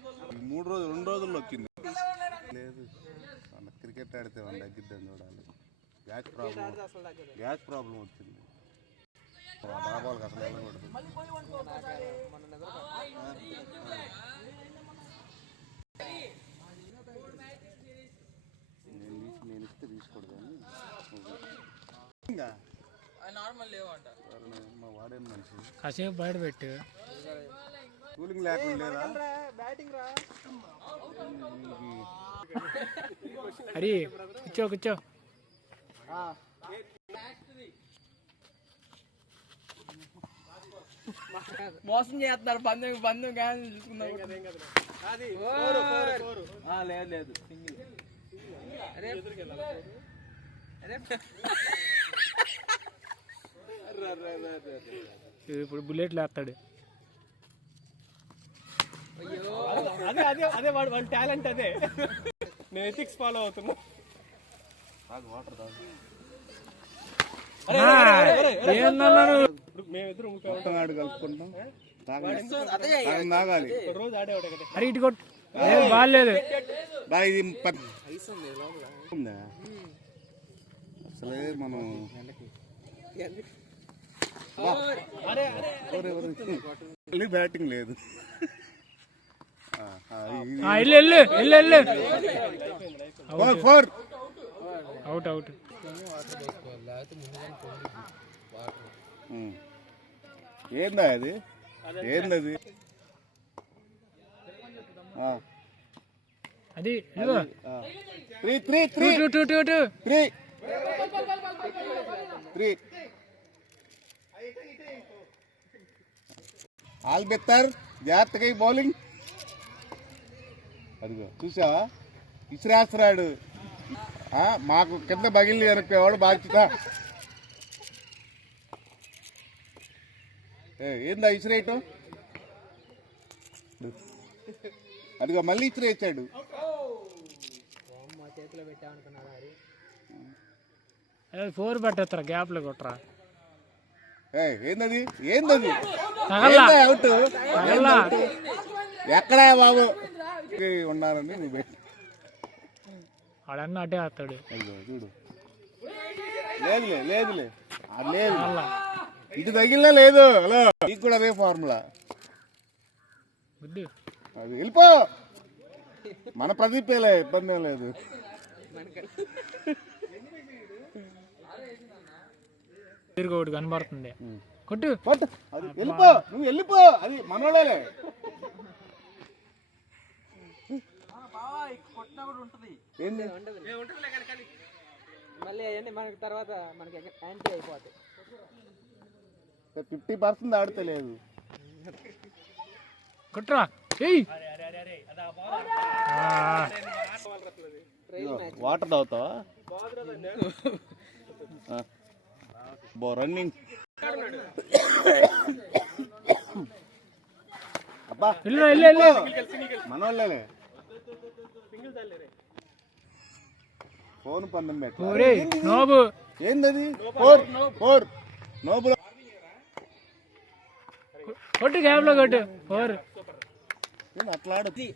2 రోజుల్లో వచ్చింది లేదు. క్రికెట్ ఆడితే వాళ్ళు తగ్గిద్దని చూడాలి. గ్యాస్ ప్రాబ్లం వచ్చింది. డాబాలకు అసలు వెళ్ళకూడదు. నేను ఇస్తే తీసుకోడు కానీ మా వాడేం మనిషి కాసేపు బయట పెట్టు. కూలింగ్ లేకుండా అరే కూర్చో కూర్చో. మోసం చేస్తున్నారు. పందెం కానీ చూసుకున్నారు. లేదు సింగిల్. ఇప్పుడు బుల్లెట్లు వేస్తాడు. అదే వాళ్ళ టాలెంట్. అదే నేను ఎథిక్స్ ఫాలో అవుతున్నా. మేమిద్దరం కలుపుకుంటాం. తాగాలి. రోజు ఆడేవాడు కదా. అరే ఇటు కొట్టు. బాగాలేదు అసలే మనం బ్యాటింగ్ లేదు. Out out. ఏందా అది? ఏందది? అది ఆల్బెత్తర్ జాగ్రత్తగా బౌలింగ్. అదిగో చూసావా ఇసిరేస్తున్నాడు. మాకు కింద బగిలి అనిపేవాడు బాధ్యత. ఏందా ఇసిరేయటం? అదిగో మళ్ళీ ఇసిరేసాడు. ఫోర్ పెట్టేస్తారా? గ్యాప్ లో కొట్టరా? ఏందది? ఏందది? అవుట్. ఎక్కడా బాబు ఉన్నారని నువ్వు పెట్టి ఆడన్న అటే వస్తాడు. చూడు. లేదులే లేదులే లేదు. ఇటు తగిలినా లేదు. హలో నీకు కూడా అదే ఫార్ములా. అది వెళ్ళిపో. మన ప్రదీపేలే, ఇబ్బంది ఏం లేదు. ఒకటి కనబడుతుంది. కొట్టు కొట్టు. అది వెళ్ళిపో. నువ్వు వెళ్ళిపో. అది మనోడేలే. మళ్ళీ అవన్నీ మనకి తర్వాత మనకి యాంటీ అయిపోతాయి. 50% ఆడతలేదు. కొట్రా. వాటర్ తాగుతావా? రన్నింగ్. అబ్బా మనోళ్ళే. ఫోన్ పందం నోబు. ఏందది? నోబు కొట్టు. గ్యాప్ లో కొట్టు. ఫోర్. అట్లా ఆడది.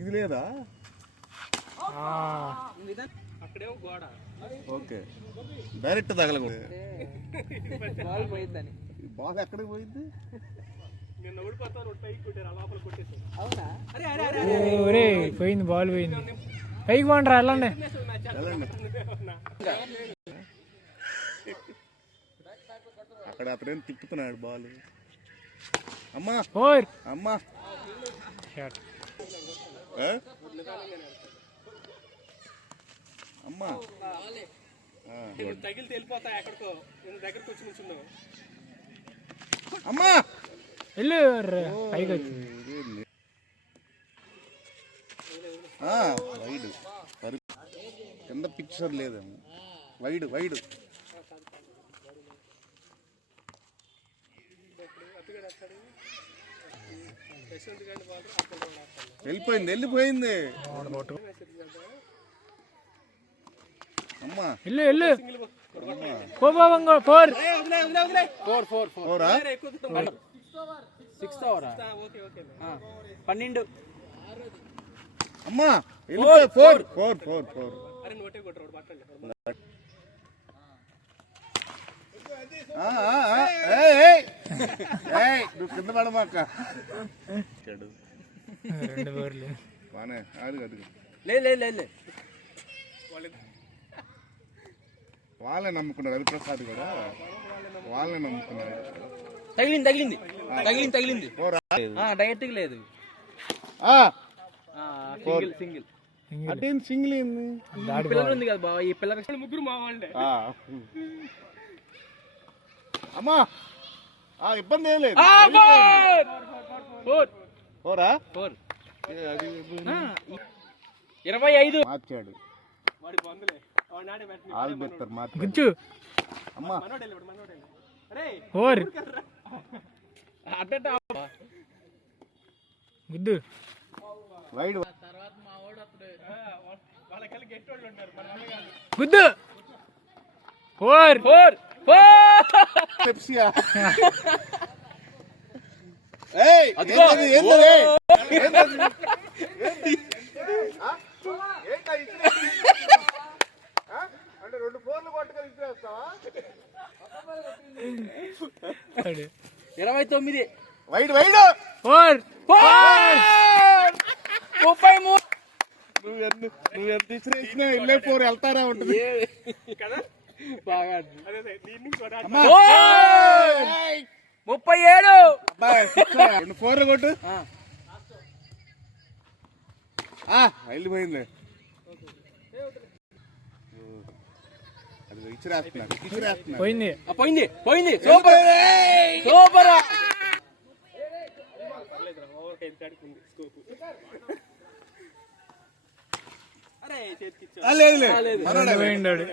ఇది లేదా? Okay direct తగలకూడదు. బాల్ ఎక్కడికి పోయింది? పోయింది. బాల్ పోయింది. పైకి పోండ్రా. వెళ్ళండి. అక్కడ అతడేం తిప్పుతున్నాడు బాల్. అమ్మా ఫోర్. అమ్మా అమ్మా తగిలితే వెళ్ళిపోతాయి. ఎక్కడికో దగ్గరకు వచ్చి నుంచున్నావు. అమ్మా వెళ్ళు. పైకి వచ్చింది. వైడ్ కింద పిక్చర్ లేదేమో. వైడ్ వెళ్ళిపోయింది. అమ్మా వెళ్ళు. ఫోర్. 12. అమ్మా ఫోర్ ఫోర్ ఫోర్ ఫోర్ నువ్వు కింద పడమాక రెండు బోర్లు బానే అడుగు అడుగు లేదు వాళ్ళే నమ్ముకున్నారు రవిప్రసాద్ కూడా వాళ్ళే నమ్ముకున్నారు. తగిలింది డైరెక్ట్ లేదు సింగిల్ అంటే సింగిల్ ఏంది పిల్లలు ఉంది కదా బాబా ఈ పిల్లలు ముగ్గురు మా వాళ్ళే అమ్మా ఇబ్బంది ఏం లేదు. ఫోరా 25 మార్చాడు ఆల్బెత్తర్ మార్చాడు. గుచ్చు అమ్మా ఫోర్ గుద్దు వైడ్ గుద్దు ఫోర్ పెప్సియా ఏయ్ ఏంటది ఏంటది అంటే 2 ఫోర్లు పట్టుకొని ఇచ్చేస్తావా? 29 వైడ్ ఫోర్ 33 నువ్వు ఎంత ఇచ్చినా ఇల్లే ఫోర్ వెళ్తారా ఉంటుంది కదా బాగా 37 2 ఫోర్లు కొట్టు వెళ్ళిపోయింది. అది ఇచ్చిరేస్తున్నారు పోయింది సూపర్ లేదు పోయిండాడు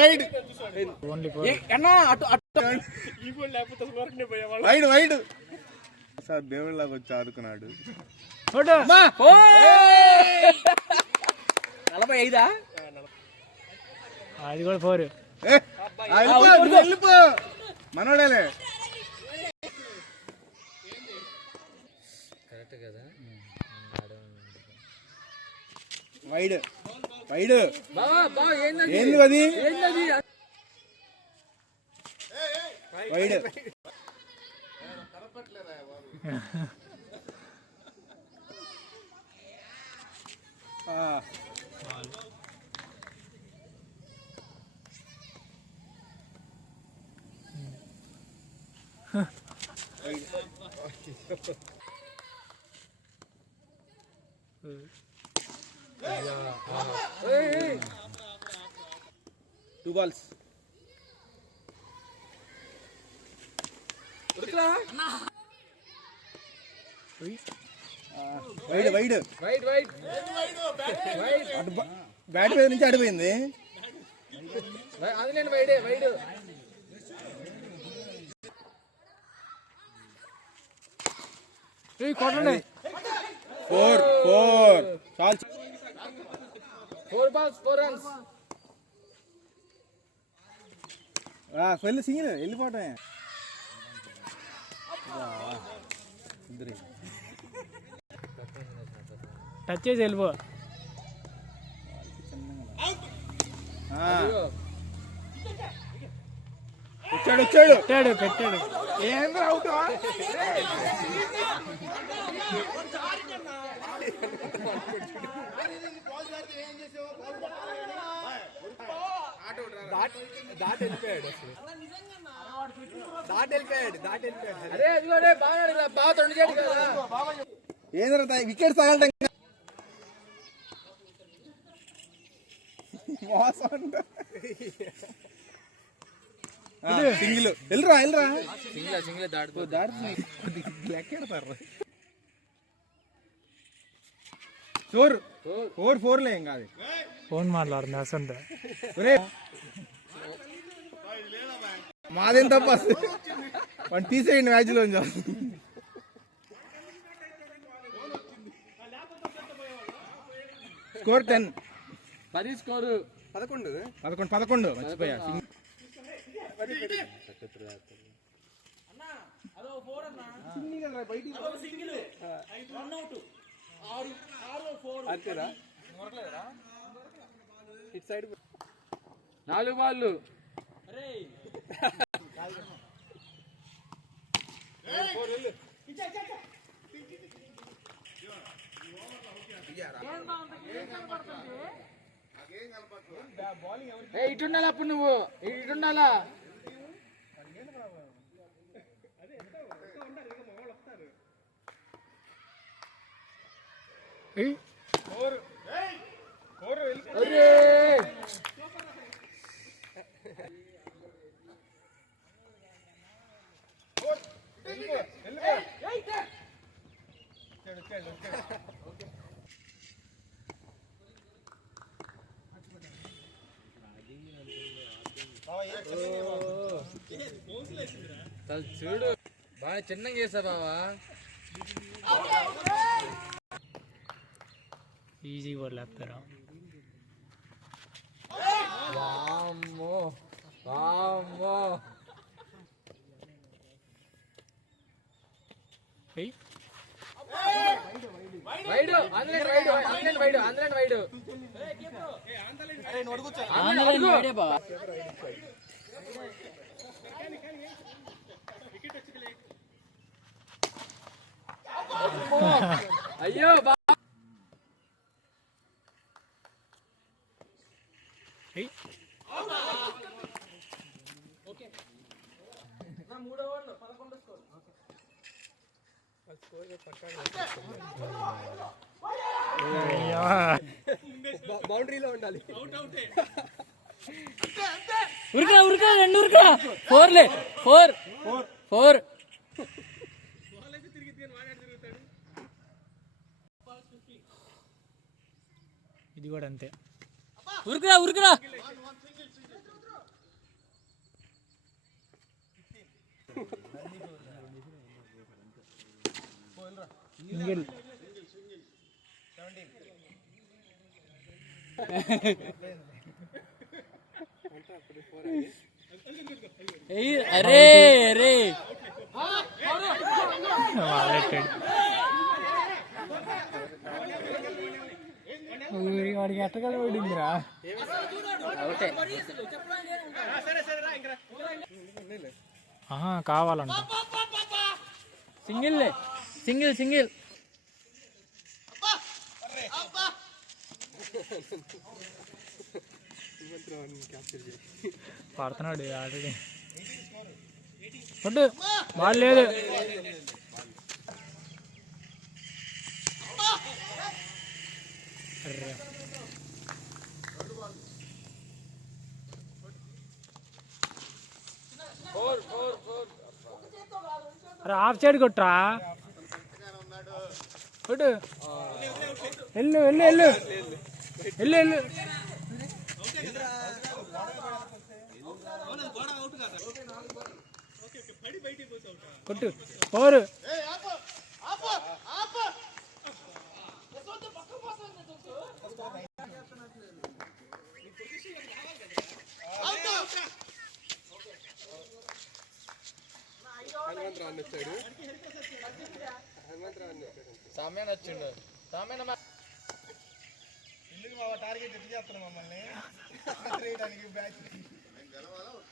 wide only four wide sir దేవుళ్ళకి వచ్చి ఆడుకున్నాడు. 45 అది కూడా ఫోర్ వెళ్ళిపో మనోడేలే వైడ్ ఏంది అది wide two balls wide bat మీద నుంచి అడిపోయింది. అది నేను వైడ్ కొట్టండి 4 చాలు 4 balls 4 runs సింగిల్ వెళ్ళిపోవటమే. టచ్ చేసి వెళ్ళిపో పెట్టాడు ఏంద్ర వికెట్ తగలటం సింగిల్ వెళ్ళరా లెక్కెడతారు. 4 ఏం కాదు. ఫోన్ మాట్లాడుతుంది అసంటే మాదేం తప్ప వాడిని తీసేయండి మ్యాచ్ లో. స్కోర్ 10 10 స్కోరు 11 మర్చిపోయా. అంతేరా ఇటు సైడ్ 4 బాళ్ళు ఇటుండాలా అప్పుడు నువ్వు ఇటుండాలా చూడు బాగా చిన్నగా చేసా బావా ఈజీ వదిలేస్తారా వామ్మో వామ్మో wide online wide online wide online wide online wide బావా అయ్యో బౌండరీలో ఉండాలి ఉరికా ఉరికా 2 ఉరికా 4 4 ఇది కూడా అంతే ఉరికిరా ఉరికిరా సింగిల్ అరే అరే వాడికి ఎట్టగల పడిందిరా కావాలంట సింగిల్ సింగిల్ సింగిల్ పడుతున్నాడు ఆల్రెడీ కొట్టు బాల్ లేదు అరే హాఫ్ సైడ్ కొట్రా కొట్టు వెళ్ళు వెళ్ళు వెళ్ళు వెళ్ళు వెళ్ళు కొట్టు 4 సామ్యాన్ వచ్చిండు సామ్యాన్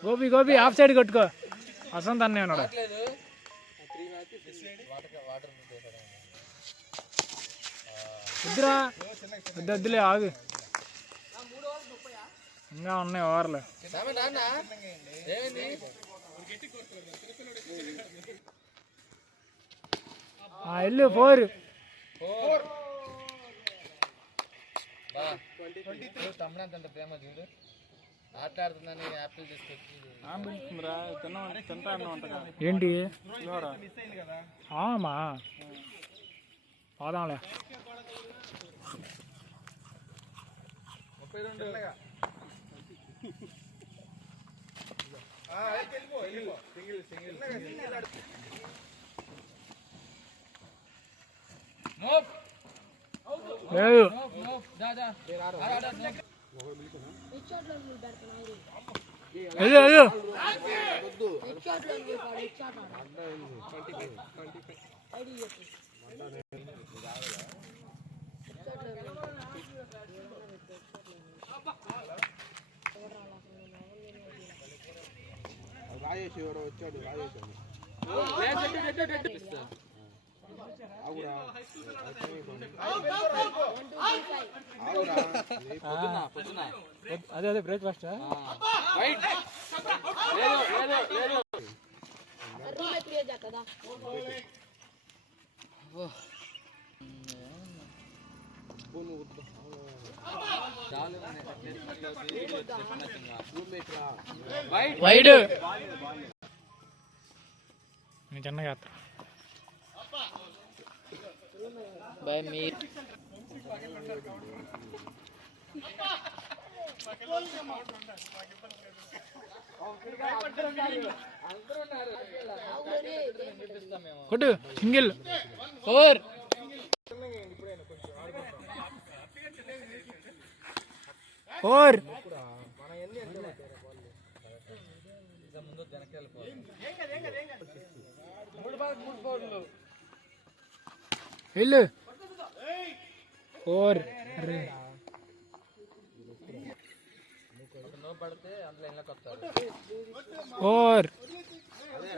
గోపి గోపి హాఫ్ సైడ్ కొట్టుకో వసంత్ అన్నీ ఉన్నాడు వద్దురా వద్దులే ఆగు ఇంకా ఉన్నాయి ఓవర్లు వెళ్ళు 4 తమ్ముడంత ప్రేమ చూడు ఆటలాడుతుందని యాపిల్ తీసుకొచ్చి ఏంటి మా పోదాంలే 32 లేదు जा जा వెళ్ళు వెళ్ళు. రాజేష్ ఎవరో వచ్చాడు, రాజేష్ అదే బ్రేక్ఫాస్ట్. వైడ్ చిన్నగా బాయ్ మీరు కొట్టు సింగిల్. 4 4 వెళ్ళు. 4 పడితే అందులో ఇళ్ళకి వస్తారు. 4 అదే